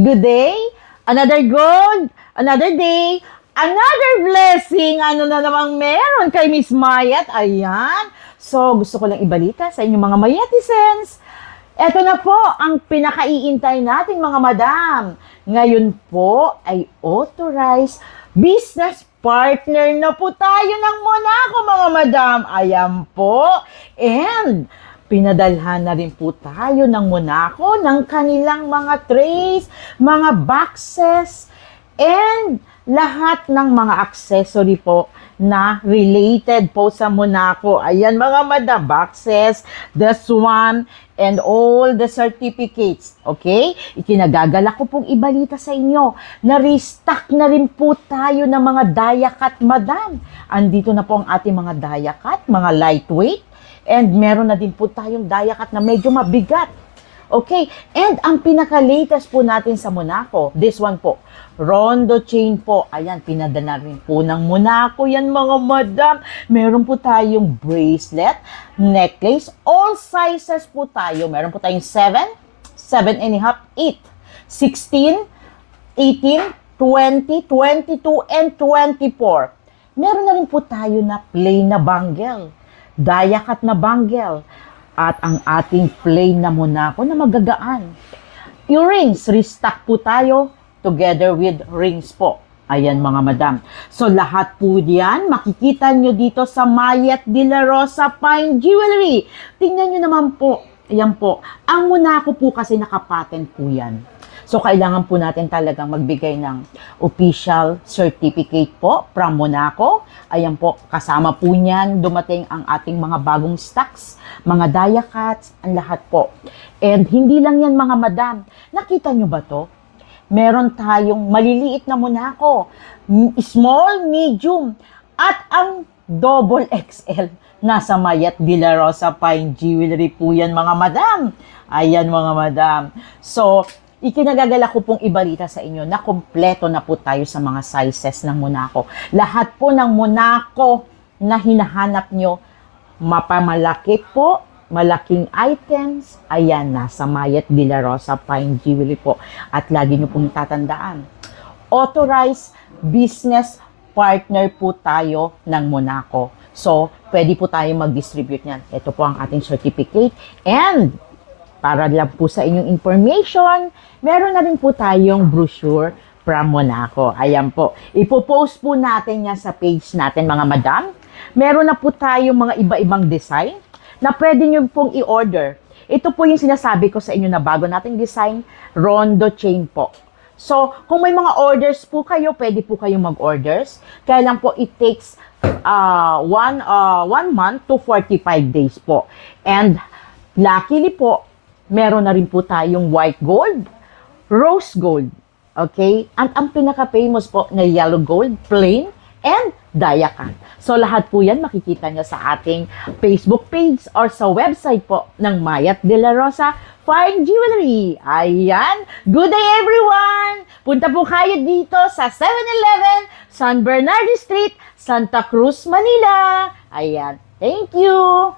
Good day, another gold, another day, another blessing. Ano na namang meron kay Miss Mayat? Ayan. So, gusto ko lang ibalita sa inyong mga Mayatisens. Ito na po ang pinakaiintay natin mga madam. Ngayon po ay authorized business partner na po tayo ng Monaco mga madam. Ayan po. And pinadalhan na rin po tayo ng Monaco ng kanilang mga trays, mga boxes, and lahat ng mga accessory po na related po sa Monaco. Ayan mga madam, boxes, the swan, and all the certificates. Okay? Ikinagagala ko pong ibalita sa inyo na restock na rin po tayo ng mga dayakat madam. Andito na po ang ating mga dayakat, mga lightweight, and meron na din po tayong dayakat na medyo mabigat. Okay, and ang pinaka-latest po natin sa Monaco, this one po, Rondo chain po. Ayan, pinadala rin po ng Monaco yan mga madam. Meron po tayong bracelet, necklace, all sizes po tayo. Meron po tayong 7, 7.5, 8, 16, 18, 20, 22, and 24. Meron na rin po tayo na plain na bangle, dayakat na bangle, at ang ating plain na Monaco na magagaan. Earrings, restock po tayo together with rings po. Ayan mga madam. So lahat po diyan makikita nyo dito sa Mayat de la Rosa Fine Jewelry. Tingnan nyo naman po. Ayan po. Ang Monaco po kasi nakapatent po yan. So, kailangan po natin talagang magbigay ng official certificate po from Monaco. Ayan po, kasama po niyan, dumating ang ating mga bagong stocks, mga dayakats, ang lahat po. And hindi lang yan mga madam. Nakita nyo ba to? Meron tayong maliliit na Monaco, small, medium, at ang double XL. Nasa Mayat de la Rosa Fine Jewelry po yan mga madam. Ayan mga madam. So, ikinagagala ko pong ibalita sa inyo na kompleto na po tayo sa mga sizes ng Monaco. Lahat po ng Monaco na hinahanap nyo, mapamalaki po, malaking items, ayan, nasa Mayat de la Rosa Fine Jewelry po. At lagi nyo pong tatandaan, authorized business partner po tayo ng Monaco. So, pwede po tayo mag-distribute niyan. Ito po ang ating certificate. And para lang po sa inyong information, meron na rin po tayong brochure from Monaco. Ayan po. Ipopost po natin yan sa page natin mga madam. Meron na po tayong mga iba-ibang design na pwede nyo pong i-order. Ito po yung sinasabi ko sa inyo na bago nating design, Rondo chain po. So, kung may mga orders po kayo, pwede po kayong mag-orders. Kaya lang po, it takes 1 month to 45 days po. And luckily po, meron na rin po tayong white gold, rose gold, okay? At ang pinaka-famous po na yellow gold, plain, and dayakat. So, lahat po yan makikita nyo sa ating Facebook page or sa website po ng Mayat de la Rosa Fine Jewelry. Ayan. Good day, everyone! Punta po kayo dito sa 7-Eleven, San Bernardo Street, Santa Cruz, Manila. Ayan. Thank you!